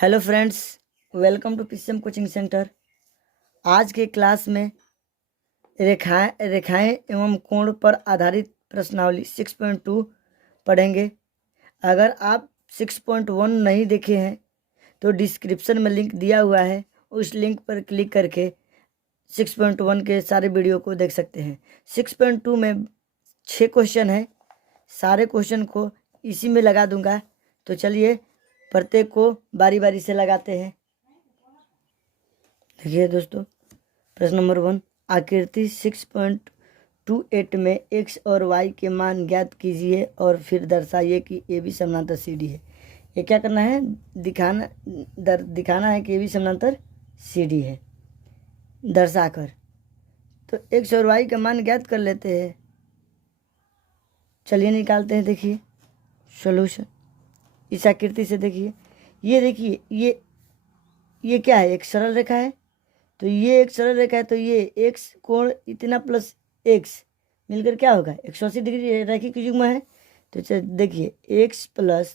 Hello friends, welcome to PCM coaching centre. आज के class में रेखाएं एवं कोण पर आधारित प्रश्नावली 6.2 पढ़ेंगे। अगर आप 6.1 नहीं देखे हैं तो डिस्क्रिप्शन में लिंक दिया हुआ है, उस लिंक पर क्लिक करके 6.1 के सारे वीडियो को देख सकते हैं। 6.2 में 6 क्वेश्चन है, सारे क्वेश्चन को इसी में लगा दूंगा। तो चलिए प्रत्येक को बारी बारी से लगाते हैं। देखिए दोस्तों, प्रश्न नंबर 1, आकृति 6.28 में x और y के मान ज्ञात कीजिए और फिर दर्शाइए कि ए बी समानांतर सी डी है। ये क्या करना है? दिखाना है कि ए बी समानांतर सी डी है दर्शाकर। तो x और y का मान ज्ञात कर लेते हैं। चलिए निकालते हैं। देखिए सॉल्यूशन इस आकृति से। देखिए ये क्या है? एक सरल रेखा है। तो ये एक सरल रेखा है, तो ये x कोण इतना प्लस x मिलकर क्या होगा? 180 डिग्री रैखिक युग्म है। तो देखिए x प्लस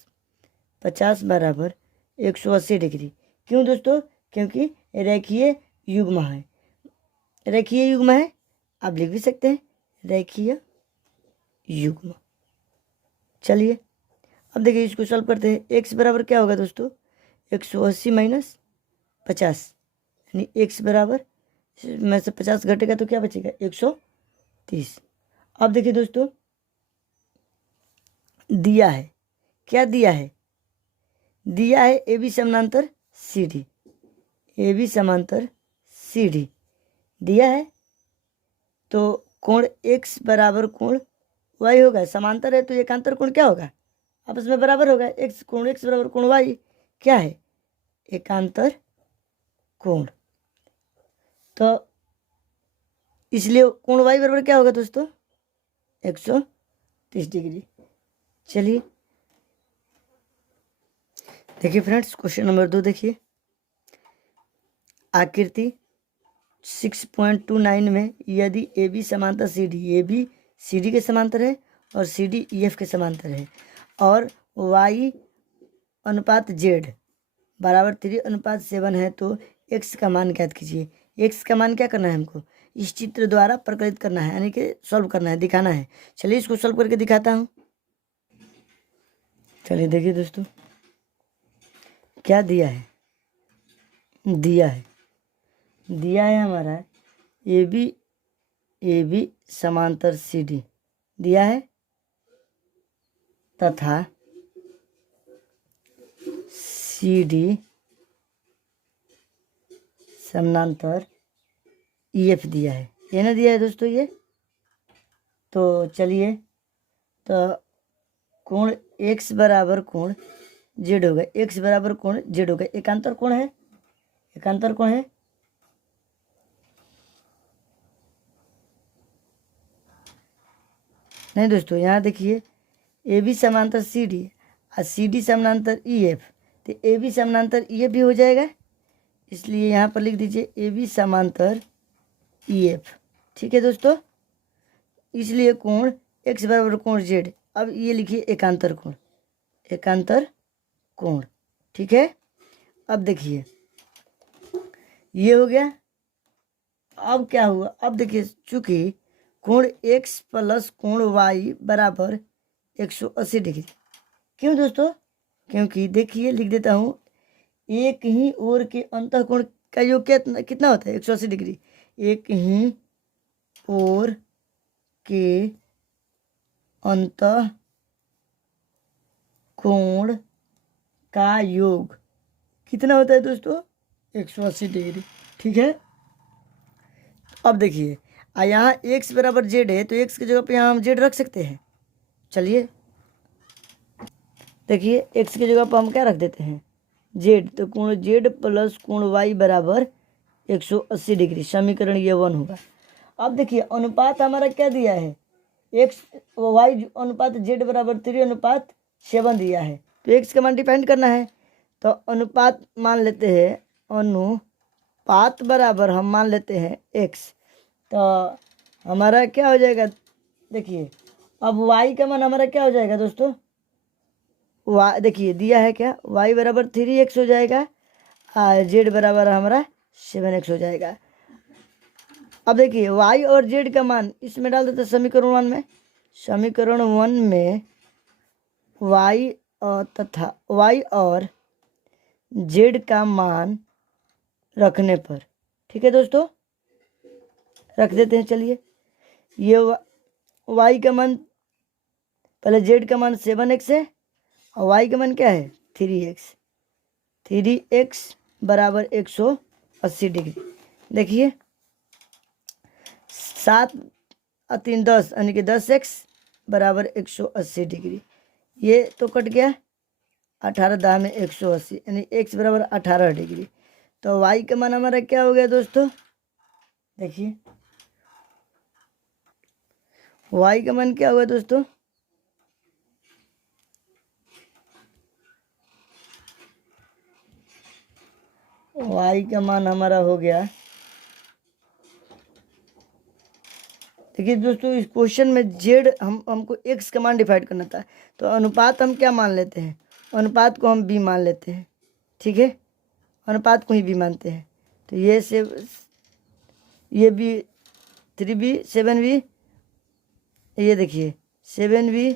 50 बराबर 180 डिग्री। क्यों दोस्तों? क्योंकि रेखीय युग्म है। रेखीय युग्म है, आप लिख भी सकते हैं रेखीय युग्म। चलिए अब देखिए इसको सॉल्व करते हैं। x बराबर क्या होगा दोस्तों? 180 माइनस 50, यानी x बराबर में से 50 घटेगा तो क्या बचेगा? 130। अब देखिए दोस्तों, दिया है, क्या दिया है? दिया है ए बी समानांतर सी डी। ए बी समांतर सी डी दिया है। तो कोण x बराबर कोण y होगा। समांतर है तो एकांतर कोण क्या होगा? आपस में बराबर होगा। x बराबर कोण y क्या है? एकांतर कोण। तो इसलिए कोण y बराबर क्या होगा दोस्तों? 130 डिग्री। चलिए देखिए फ्रेंड्स, क्वेश्चन नंबर 2 देखिए। आकृति 6.29 में यदि ए बी समांतर C D, A B C D के समांतर है और सी डी ई एफ के समांतर है, और y अनुपात z बराबर 3:7 है, तो x का मान ज्ञात कीजिए। x का मान क्या करना है? हमको इस चित्र द्वारा प्रकटित करना है, यानी कि सॉल्व करना है, दिखाना है। चलिए इसको सॉल्व करके दिखाता हूँ। चलिए देखिए दोस्तों, क्या दिया है? दिया है हमारा ए बी समांतर सी डी दिया है, तथा सी डी समानांतर ई एफ दिया है। ये ना दिया है दोस्तों ये। तो चलिए, तो कोण x बराबर कोण z होगा। x बराबर कोण z होगा। एकांतर कोण है, एकांतर कोण है। नहीं दोस्तों, यहाँ देखिए ए बी समांतर सी डी और सी डी समानांतर ई एफ, तो ए बी समानांतर ई एफ भी हो जाएगा। इसलिए यहाँ पर लिख दीजिए ए बी समांतर ई एफ। ठीक है दोस्तों। इसलिए कोण x बराबर कोण z। अब ये लिखिए एकांतर कोण, एकांतर कोण। ठीक है। अब देखिए ये हो गया। अब क्या हुआ? अब देखिए, चूंकि कोण x प्लस कोण y बराबर 180 डिग्री। क्यों दोस्तों? क्योंकि देखिए लिख देता हूँ, एक ही ओर के अंतः कोण का योग कितना होता है? 180 डिग्री। एक ही ओर के अंतः कोण का योग कितना होता है दोस्तों? 180 डिग्री। ठीक है। अब देखिए, यहाँ x बराबर z है, तो x की जगह पे यहाँ हम z रख सकते हैं। चलिए देखिए, x की जगह पर हम क्या रख देते हैं? z। तो कोण z प्लस कोण y बराबर 180 डिग्री। समीकरण ये 1 होगा। अब देखिए अनुपात हमारा क्या दिया है? x y अनुपात z बराबर 3:7 दिया है। तो x का मान डिफाइन करना है। तो अनुपात मान लेते हैं, अनुपात बराबर हम मान लेते हैं x। तो हमारा क्या हो जाएगा? देखिए अब y का मान हमारा क्या हो जाएगा दोस्तों? y देखिए दिया है क्या? y बराबर 3x हो जाएगा। जेड बराबर हमारा 7x हो जाएगा। अब देखिए y और z का मान इसमें डाल देते समीकरण 1 में। समीकरण 1 में y तथा y और z का मान रखने पर, ठीक है दोस्तों, रख देते हैं। चलिए ये y का मान, पहले z का मान 7x है और y का मान क्या है 3x। 3x बराबर 180 डिग्री। देखिए 7 और 3 10 यानी कि 10x बराबर 180 डिग्री। ये तो कट गया, 18 दाह में 180 यानी x बराबर 18 डिग्री। तो y का मान हमारा क्या हो गया दोस्तों, देखिए y का मान क्या हुआ दोस्तों, y का मान हमारा हो गया, देखिए दोस्तों इस क्वेश्चन में z हमको x का मान डिफाइंड करना था, तो अनुपात हम क्या मान लेते हैं, अनुपात को हम b मान लेते हैं। ठीक है, अनुपात को ही b मानते हैं। तो ये b 3b 7b, ये देखिए 7b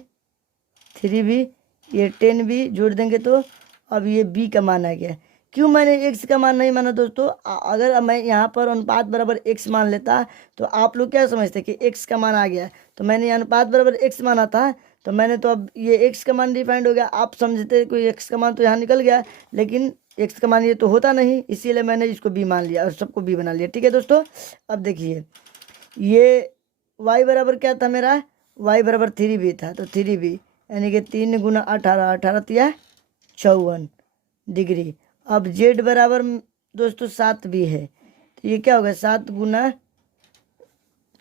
3b, ये 10b जोड़ देंगे तो अब ये b का मान आ गया। क्यों मैंने x का मान नहीं माना दोस्तों, अगर मैं यहाँ पर अनुपात बराबर x मान लेता तो आप लोग क्या समझते कि x का मान आ गया, तो मैंने अनुपात बराबर x माना था, तो मैंने तो अब ये x का मान डिफाइंड हो गया। आप समझते कोई x का मान तो यहाँ निकल गया, लेकिन x का मान ये तो होता नहीं, इसीलिए मैंने इसको b मान लिया और सबको b बना लिया। ठीक है दोस्तों, अब देखिए ये y बराबर क्या था मेरा, y बराबर 3b था, तो 3b यानी कि 3 गुना 18, 18 तिया 54 डिग्री। अब z बराबर दोस्तों 7b है, तो ये क्या होगा 7 गुना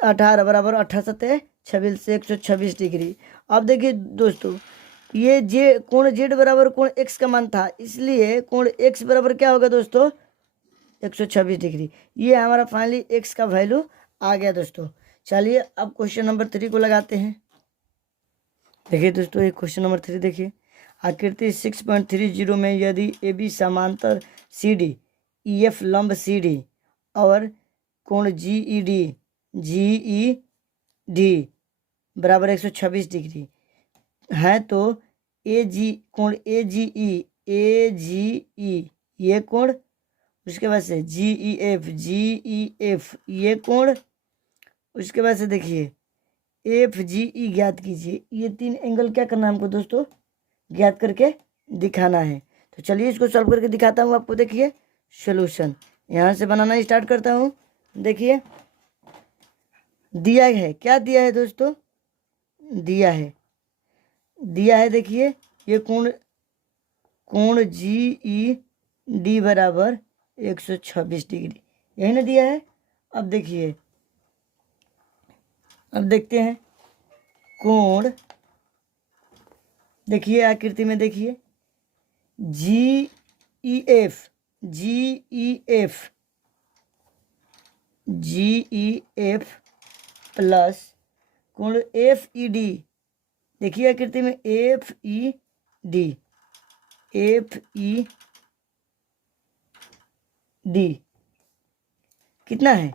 18 बराबर 18 सतह 26 से 126 डिग्री। अब देखिए दोस्तों ये कोण z बराबर कोण x का मान था, इसलिए कोण x बराबर क्या होगा दोस्तों 126 डिग्री। ये हमारा फाइनली x का वैल्यू आ गया दोस्तों। चलिए अब क्वेश्चन नंबर 3 को लगाते हैं। देखिए दोस्तों ये क्वेश्चन नंबर 3 देखिए, आकृति 6.30 में यदि ए बी समांतर सी डी, ई एफ लंब सी डी और कोण जी ई डी बराबर 126 डिग्री है, तो ए जी कोण ए जी ई ये कोण, उसके बाद से जी ई एफ ये कोण, उसके बाद से देखिए एफ जी ई ज्ञात कीजिए। ये 3 एंगल क्या करना है हमको दोस्तों, ज्ञात करके दिखाना है। तो चलिए इसको सॉल्व करके दिखाता हूँ आपको। देखिए सॉल्यूशन यहाँ से बनाना स्टार्ट करता हूँ। देखिए दिया है, क्या दिया है दोस्तों, दिया है देखिए ये कोण जी ई डी बराबर 126 डिग्री, यही ना दिया है। अब देखिए अब देखते हैं कोण, देखिए आकृति में देखिए जी ई एफ प्लस कोण एफ ई डी, देखिए आकृति में एफ ई डी कितना है,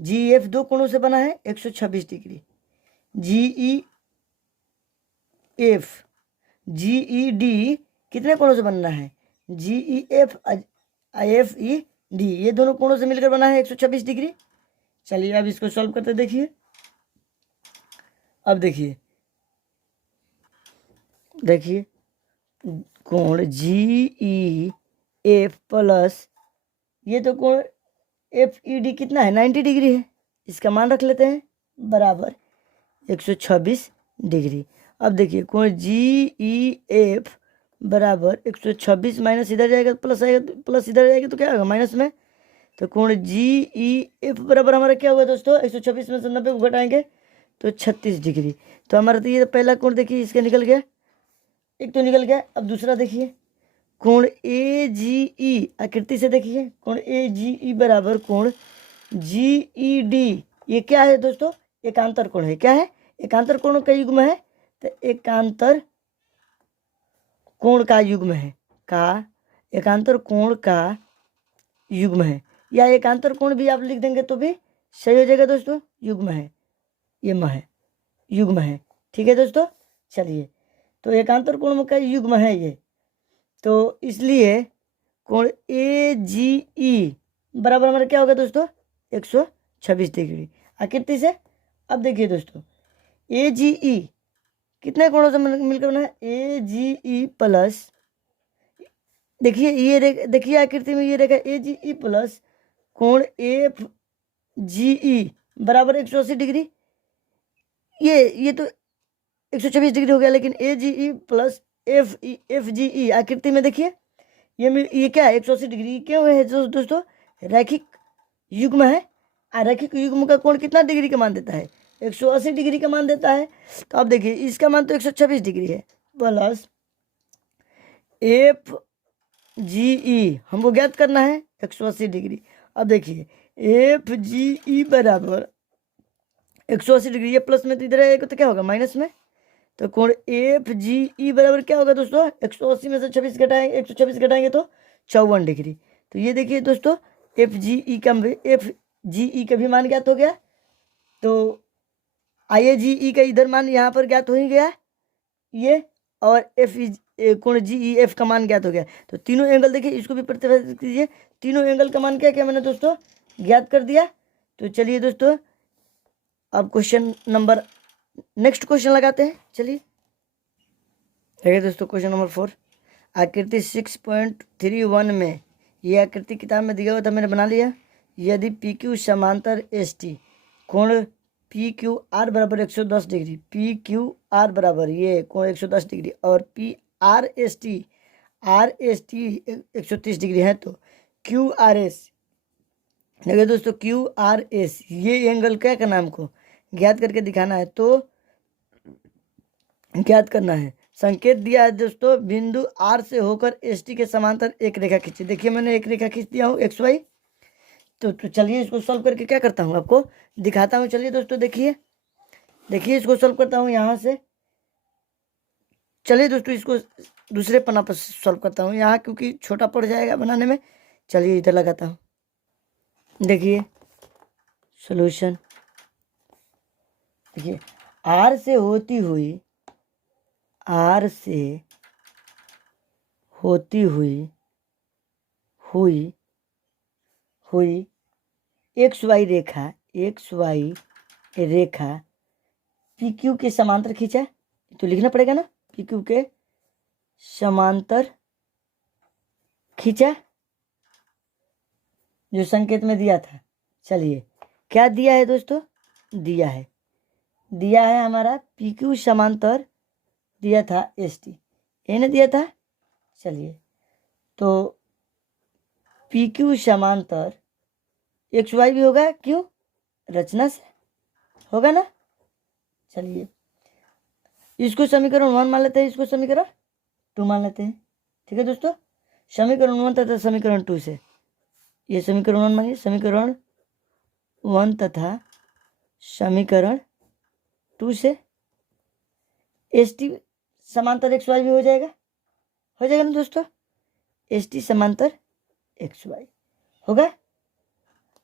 जी एफ 2 कोणों से बना है 126 डिग्री, जी ई डी कितने कोणों से बनना है, जी ई एफ ई डी ये दोनों कोणों से मिलकर बना है 126 डिग्री। चलिए अब इसको सॉल्व करते देखिए। अब देखिए कोण जी ई एफ प्लस ये तो कोण एफ ई डी कितना है 90 डिग्री है, इसका मान रख लेते हैं बराबर 126 डिग्री। अब देखिए कोण जी ई एफ बराबर 126 माइनस इधर जाएगा प्लस आएगा, प्लस इधर जाएगा तो क्या होगा माइनस में, तो कोण जी ई एफ बराबर हमारा क्या हुआ दोस्तों 126 में से 90 को घटाएंगे तो 36 डिग्री। तो हमारा तो ये पहला कोण देखिए इसका निकल गया, एक तो निकल गया। अब दूसरा देखिए कोण ए जी ई, आकृति से देखिए कोण ए जी ई बराबर कोण जी ई डी, ये क्या है दोस्तों एकांतर कोण है, क्या है एकांतर कोणों का युग्म है, तो एकांतर कोण का युग्म है, का एकांतर कोण का युग्म है, या एकांतर कोण भी आप लिख देंगे तो भी सही हो जाएगा दोस्तों। युग्म है, ये म है, युग्म है। ठीक है दोस्तों, चलिए तो एकांतर कोण का युग्म है ये, तो इसलिए कोण ए जी ई बराबर हमारा क्या होगा दोस्तों 126 डिग्री आकृति से। अब देखिए दोस्तों ए जी ई कितने कोणों से मिलकर बना है, ए जी ई प्लस, देखिए ये रेखा, देखिए आकृति में ये रेखा ए जी ई प्लस कोण एफ जी ई बराबर 180 डिग्री। ये तो 126 डिग्री हो गया, लेकिन ए जी ई प्लस एफ जी ई आकृति में देखिए ये क्या है 180 डिग्री क्यों है दोस्तों, रैखिक युग्म है। रैखिक युग्म का कोण कितना डिग्री का मान देता है 180 डिग्री का मान देता है। तो अब देखिए इसका मान तो 126 डिग्री है प्लस एफ जी ई हमको ज्ञात करना है 180 डिग्री। अब देखिए एफ जी ई बराबर 180 डिग्री, ये प्लस में तो इधर है तो क्या होगा माइनस में, तो कोण एफ जी ई बराबर क्या होगा दोस्तों 180 में से 26 घटाएंगे, 126 घटाएंगे तो 54 डिग्री। तो ये देखिए दोस्तों एफ जी ई का भी मान ज्ञात हो गया, तो आई जी ई का इधर मान यहाँ पर ज्ञात हो ही गया ये, और कोण जी ई एफ का मान ज्ञात हो गया। तो तीनों एंगल देखिए, इसको भी प्रतिस्थापित कीजिए, तीनों एंगल का मान क्या क्या मैंने दोस्तों ज्ञात कर दिया। तो चलिए दोस्तों अब नेक्स्ट क्वेश्चन लगाते हैं। चलिए देखिए दोस्तों क्वेश्चन नंबर 4 आकृति 6.31 में, ये आकृति किताब में दिया हुआ था मैंने बना लिया। यदि पी क्यू समांतर एस टी कोण पी क्यू आर बराबर 110 डिग्री, पी क्यू आर बराबर ये कोण 110 डिग्री और P R S T 130 degree है, तो क्यू आर एस, देखिए दोस्तों क्यू आर एस ये एंगल क्या करना है हमको ज्ञात करके दिखाना है। तो ज्ञात करना है, संकेत दिया है दोस्तों बिंदु आर से होकर एस टी के समांतर एक रेखा खींचे। देखिए मैंने एक रेखा खींच दिया हूँ एक्स वाई। तो चलिए इसको सॉल्व करके क्या करता हूँ आपको दिखाता हूँ। चलिए दोस्तों देखिए इसको सॉल्व करता हूँ यहाँ से। चलिए दोस्तों इसको दूसरे पन्ना पर सॉल्व करता हूँ यहाँ, क्योंकि छोटा पड़ जाएगा बनाने में। चलिए इधर लगाता हूँ, देखिए सॉल्यूशन। देखिए आर से होती हुई एक्स वाई रेखा पी क्यू के समांतर खींचा, तो लिखना पड़ेगा ना, पी क्यू के समांतर खींचा जो संकेत में दिया था। चलिए क्या दिया है दोस्तों, दिया है हमारा पी क्यू समांतर दिया था एस टी, ये ना दिया था। चलिए तो पी क्यू समांतर एक्स वाई भी होगा, क्यों रचना से होगा ना। चलिए इसको समीकरण 1 मान लेते हैं, इसको समीकरण 2 मान लेते हैं। ठीक है दोस्तों, समीकरण 1 तथा समीकरण 2 से, ये समीकरण 1 मानिए, समीकरण 1 तथा समीकरण 2 से एस टी समांतर एक्स वाई भी हो जाएगा ना दोस्तों, एस टी समांतर एक्स वाई होगा।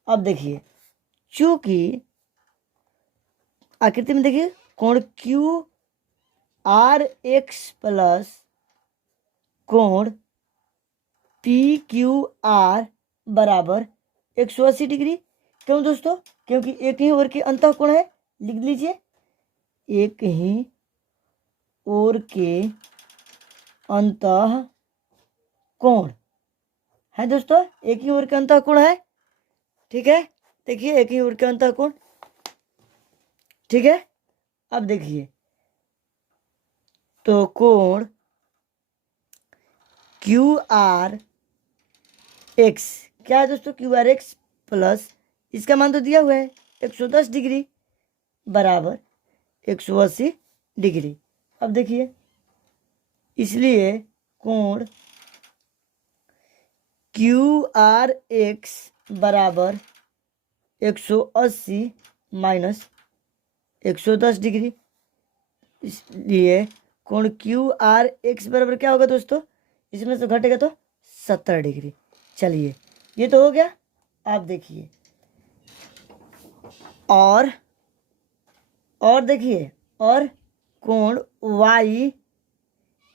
अब देखिए चूंकि आकृति में देखिए कोण क्यू आर एक्स प्लस कोण पी क्यू आर बराबर 180 डिग्री। क्यों दोस्तों, क्योंकि एक ही ओर के अंतः कोण है, लिख लीजिए एक ही ओर के अंतः कोण है दोस्तों, एक ही ओर के अंतः कोण है। ठीक है, देखिए एक ही ओर के अंतः कोण। ठीक है, अब देखिए तो कोण क्यू आर एक्स क्या है दोस्तों, क्यू आर एक्स प्लस इसका मान तो दिया हुआ है 110 डिग्री बराबर 180 डिग्री। अब देखिए इसलिए कोण क्यू आर एक्स बराबर 180 माइनस 110 डिग्री, इसलिए कोण क्यू आर एक्स बराबर क्या होगा दोस्तों, इसमें से घटेगा तो 70 डिग्री। चलिए ये तो हो गया। आप देखिए और देखिए और कोण वाई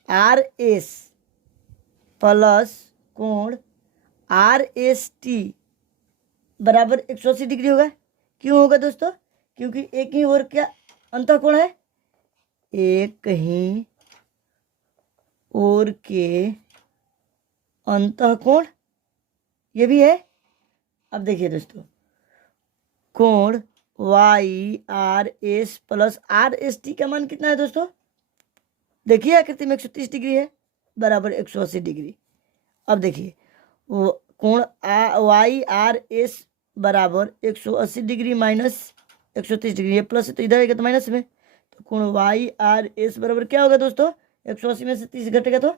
आर एस प्लस कोण आर एस टी बराबर 180 डिग्री होगा। क्यों होगा दोस्तों? क्योंकि एक ही और क्या अंतःकोण है, एक ही और के अंतःकोण ये भी है। अब देखिए दोस्तों, कोण Y R S plus R S T का मान कितना है दोस्तों? देखिए आकृति में 130 डिग्री है बराबर 180 डिग्री। अब देखिए कोण वाई आर एस बराबर 180 डिग्री माइनस 130 डिग्री, ये प्लस है तो इधर आएगा तो माइनस में, तो कोण वाई आर एस बराबर क्या होगा दोस्तों? 180 में से 30 घटेगा तो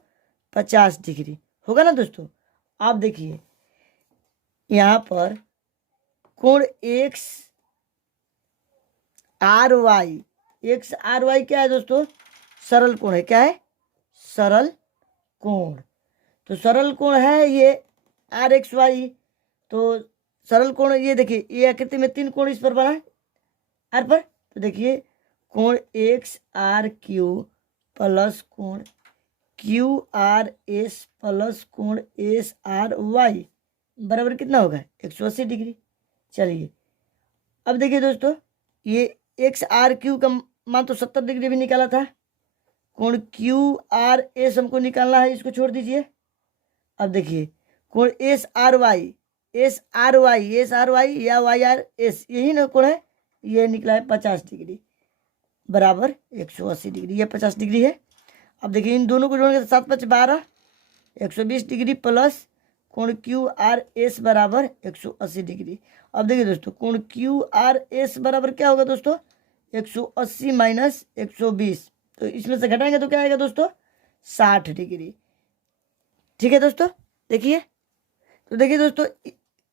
50 डिग्री होगा ना दोस्तों। आप देखिए यहाँ पर कोण एक्स आर वाई क्या है दोस्तों? सरल कोण है। क्या है? सरल कोण। तो सरल कोण है ये आर एक्स वाई, तो सरल कोण ये देखिए, ये आकृति में 3 कोण इस पर बना है आर पर, तो देखिए कोण एक्स आर क्यू प्लस कोण क्यू आर एस प्लस कोण एस आर वाई बराबर कितना होगा? 180 डिग्री। चलिए अब देखिए दोस्तों, ये एक्स आर क्यू का मान तो 70 डिग्री भी निकाला था, कोण क्यू आर एस हमको निकालना है, इसको छोड़ दीजिए। अब देखिए कोण एस आर वाई या वाई आर एस, यही ना कोण है, ये निकला है 50 डिग्री बराबर 180 डिग्री, ये 50 डिग्री है। अब देखिए इन दोनों को जोड़ेंगे तो 7 5 12 120 डिग्री प्लस कोण क्यू आर एस बराबर 180 डिग्री। अब देखिए दोस्तों, कोण क्यू आर एस बराबर क्या होगा दोस्तों? 180 माइनस 120, तो इसमें से घटाएंगे तो क्या आएगा दोस्तों? 60 डिग्री। ठीक है दोस्तों, देखिए तो देखिए दोस्तों,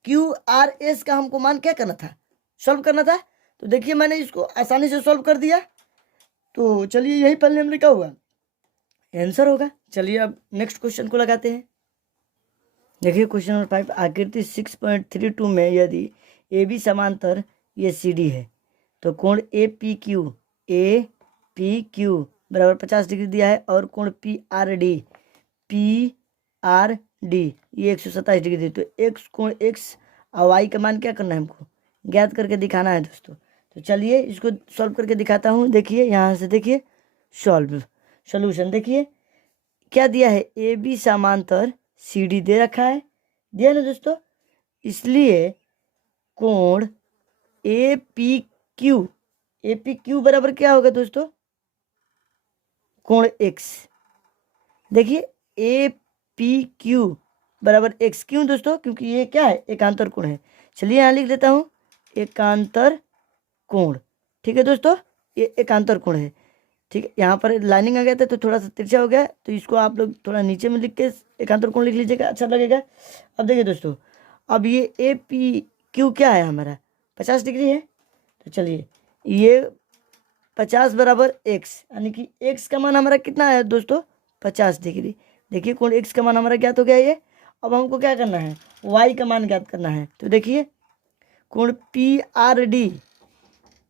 क्यू आर एस का हमको मान क्या करना था? सॉल्व करना था। तो देखिए मैंने इसको आसानी से सॉल्व कर दिया, तो चलिए यही पहले हम लिखा हुआ आंसर होगा। चलिए अब नेक्स्ट क्वेश्चन को लगाते हैं। देखिए क्वेश्चन नंबर 5, आकृति 6.32 में यदि ए बी समांतर ये सी डी है तो कोण ए पी क्यू बराबर 50 डिग्री दिया है, और कोण पी आर डी ये 127 डिग्री दी। तो एक्स कोण एक्स और वाई का मान क्या करना है? हमको ज्ञात करके दिखाना है दोस्तों। तो चलिए इसको सॉल्व करके दिखाता हूँ। देखिए यहाँ से देखिए सॉल्यूशन देखिए क्या दिया है, ए बी समांतर सी डी दे रखा है, दिया ना दोस्तों। इसलिए कोण ए पी क्यू बराबर क्या होगा दोस्तों? कोण एक्स। देखिए ए पी क्यू बराबर एक्स, क्यों दोस्तों? क्योंकि ये क्या है? एकांतर कोण है। चलिए यहाँ लिख देता हूँ एकांतर कोण। ठीक है दोस्तों, ये एकांतर कोण है। ठीक है, यहाँ पर लाइनिंग आ गया था तो थोड़ा सा तिरछा हो गया, तो इसको आप लोग थोड़ा नीचे में लिख के एकांतर कोण लिख लीजिएगा, अच्छा लगेगा। अब देखिए दोस्तों, अब ये ए पी क्यू क्या है हमारा? 50 डिग्री है। तो चलिए ये 50 बराबर एक्स, यानी कि एक्स का मान हमारा कितना है दोस्तों? 50 डिग्री। देखिए कोण एक्स का मान हमारा ज्ञात हो गया ये। अब हमको क्या करना है? वाई का मान ज्ञात करना है। तो देखिए कोण पी आर डी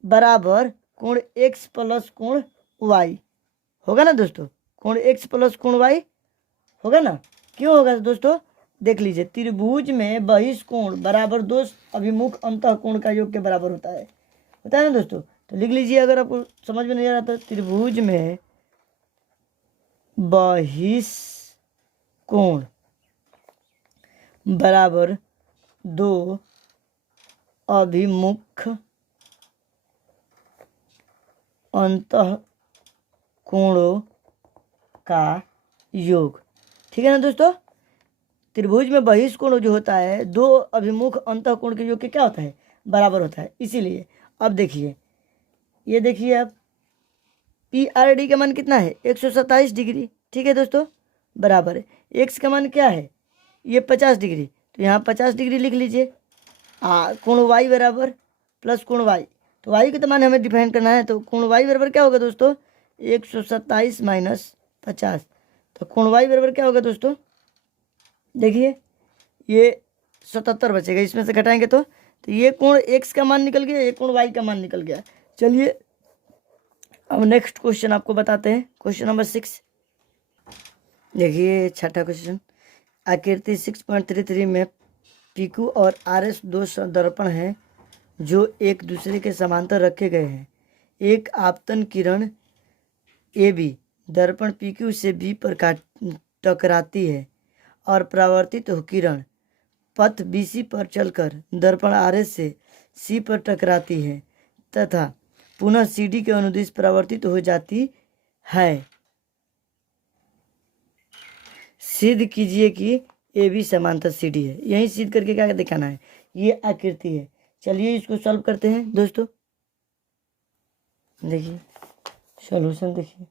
बराबर कोण एक्स प्लस कोण वाई होगा ना दोस्तों। कोण एक्स प्लस कोण वाई होगा ना। क्यों होगा दोस्तों? देख लीजिए, त्रिभुज में बहिष्कोण बराबर 2 अभिमुख अंतःकोण का योग के बराबर होता है ना दोस्तों। तो लिख लीजिए, अगर आपको समझ में नहीं आ रहा तो त्रिभुज में बहिष्कोण बराबर 2 अभिमुख अंतःकोणों का योग। ठीक है ना दोस्तों। त्रिभुज में बहिष्कोण जो होता है 2 अभिमुख अंतःकोण के योग के क्या होता है? बराबर होता है। इसीलिए अब देखिए, ये देखिए अब पी आर डी का मान कितना है? 127 डिग्री। ठीक है दोस्तों, बराबर है एक्स का मान क्या है? ये 50 डिग्री, तो यहाँ 50 डिग्री लिख लीजिए। कोण वाई बराबर प्लस कोण वाई, तो वाई का तो मान हमें डिफाइन करना है, तो कोण वाई बराबर क्या होगा दोस्तों? 127 माइनस 50, तो कोण वाई बराबर क्या होगा दोस्तों? देखिए ये 77 बचेगा, इसमें से घटाएंगे तो ये कोण x का मान निकल गया, ये कोण y का मान निकल गया। चलिए अब नेक्स्ट क्वेश्चन आपको बताते हैं, क्वेश्चन नंबर 6। देखिए छठा क्वेश्चन, आकृति 6.33 में PQ और RS दो दर्पण हैं जो एक दूसरे के समांतर रखे गए हैं। एक आपतन किरण AB दर्पण PQ से B पर टकराती है और परावर्तित किरण पथ BC पर चलकर दर्पण RS से C पर टकराती है तथा पुनः CD के अनुदिश परावर्तित हो जाती है। सिद्ध कीजिए कि AB समांतर CD है। यही सिद्ध करके क्या दिखाना है, ये आकृति है। चलिए इसको सॉल्व करते हैं दोस्तों। देखिए सॉल्यूशन देखिए,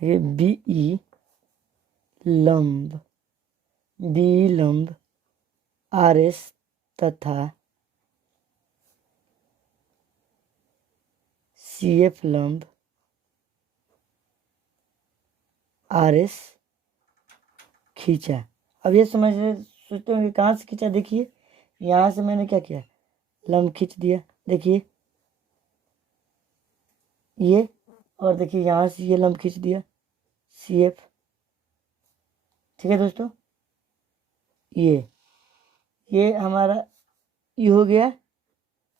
ये BE लंब B लंब RS तथा CF लंब RS खींचा। अब ये समझ सोचते होंगे कहाँ से खींचा, देखिए यहाँ से मैंने क्या किया, लंब खींच दिया। देखिए ये, और देखिए यहाँ से ये लंब खींच दिया CF। ठीक है दोस्तों, ये हमारा E हो गया,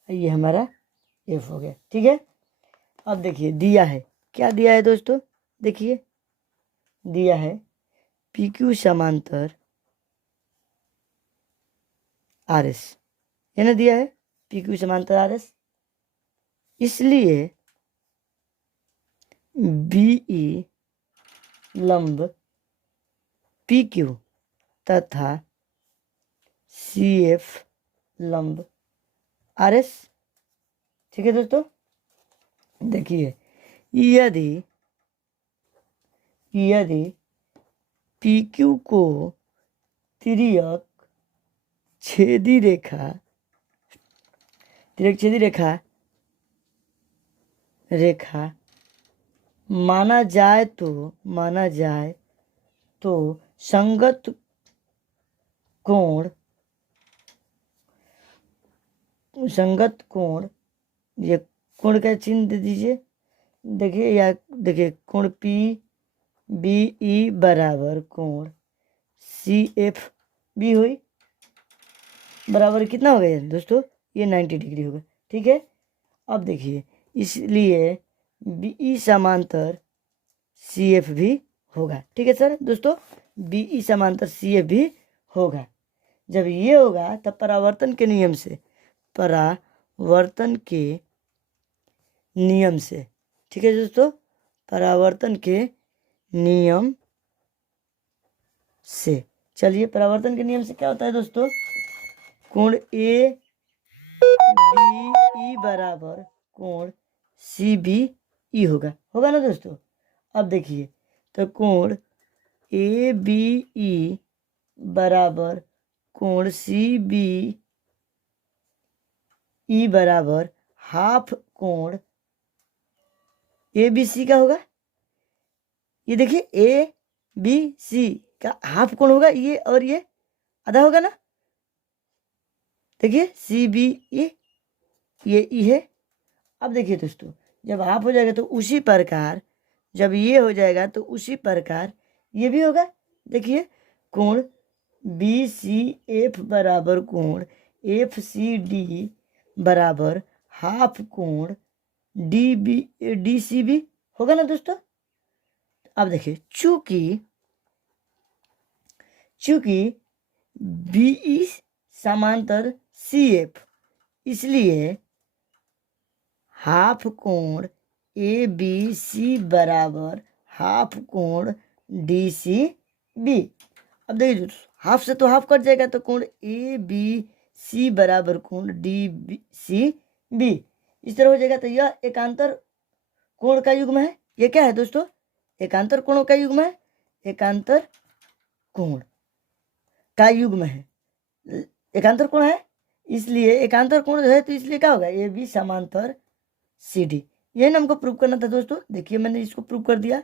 ये हमारा F हो गया। ठीक है, अब देखिए दिया है, क्या दिया है दोस्तों, देखिए दिया है PQ समांतर RS, ये ना दिया है PQ समांतर RS, इसलिए BE लंब PQ तथा CF लंब RS। ठीक है दोस्तों, देखिए यदि PQ को तिर्यक छेदी रेखा माना जाए तो संगत कोण, ये कोण का चिन्ह दे दीजिए। देखिए या देखिए कोण PBE बराबर कोण CFB हुई, बराबर कितना हो गया दोस्तों, ये 90 डिग्री होगा। ठीक है, अब देखिए इसलिए BE समांतर CF भी होगा। ठीक है सर दोस्तों, BE समांतर CF भी होगा। जब ये होगा तब परावर्तन के नियम से, ठीक है दोस्तों, परावर्तन के नियम से, चलिए परावर्तन के नियम से क्या होता है दोस्तों, कोण ABE बराबर कोण CBE होगा ना दोस्तों। अब देखिए तो कोण ABE बराबर कोण CBE बराबर हाफ कोण ABC का होगा। ये देखिए ABC का हाफ कोण होगा, ये और ये आधा होगा ना। देखिए CBE ये E है। अब देखिए दोस्तों, जब हाफ हो जाएगा तो उसी प्रकार, जब ये हो जाएगा तो उसी प्रकार ये भी होगा। देखिए कोण BCF बराबर कोण FCD बराबर हाफ कोण DCB होगा ना दोस्तों। अब देखिए चूंकि BE समांतर CF, इसलिए हाफ कोण ABC बराबर हाफ कोण DCB। अब देखिए दोस्तों, हाफ से तो हाफ कट जाएगा तो कोण ABC बराबर कोण DCB इस तरह हो जाएगा। तो यह एकांतर कोण का युग्म है। ये क्या है दोस्तों, एकांतर कोणों का युग्म है, एकांतर कोण का युग्म है, एकांतर कोण है, इसलिए एकांतर कोण जो है तो इसलिए क्या होगा, AB समांतर CD। यही ना हमको प्रूव करना था दोस्तों। देखिए मैंने इसको प्रूव कर दिया।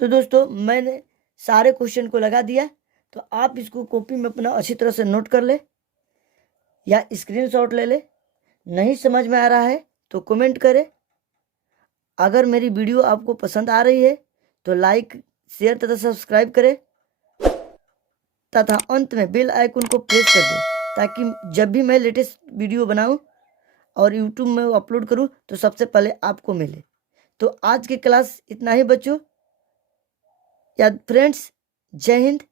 तो दोस्तों मैंने सारे क्वेश्चन को लगा दिया। तो आप इसको कॉपी में अपना अच्छी तरह से नोट कर ले या स्क्रीनशॉट ले ले। नहीं समझ में आ रहा है तो कमेंट करें। अगर मेरी वीडियो आपको पसंद आ रही है तो लाइक, शेयर तथा सब्सक्राइब करें तथा अंत में बेल आइकन को प्रेस कर दें ताकि जब भी मैं लेटेस्ट वीडियो बनाऊं और यूट्यूब में अपलोड करूं तो सबसे पहले आपको मिले। तो आज की क्लास इतना ही बच्चों या फ्रेंड्स। जय हिंद,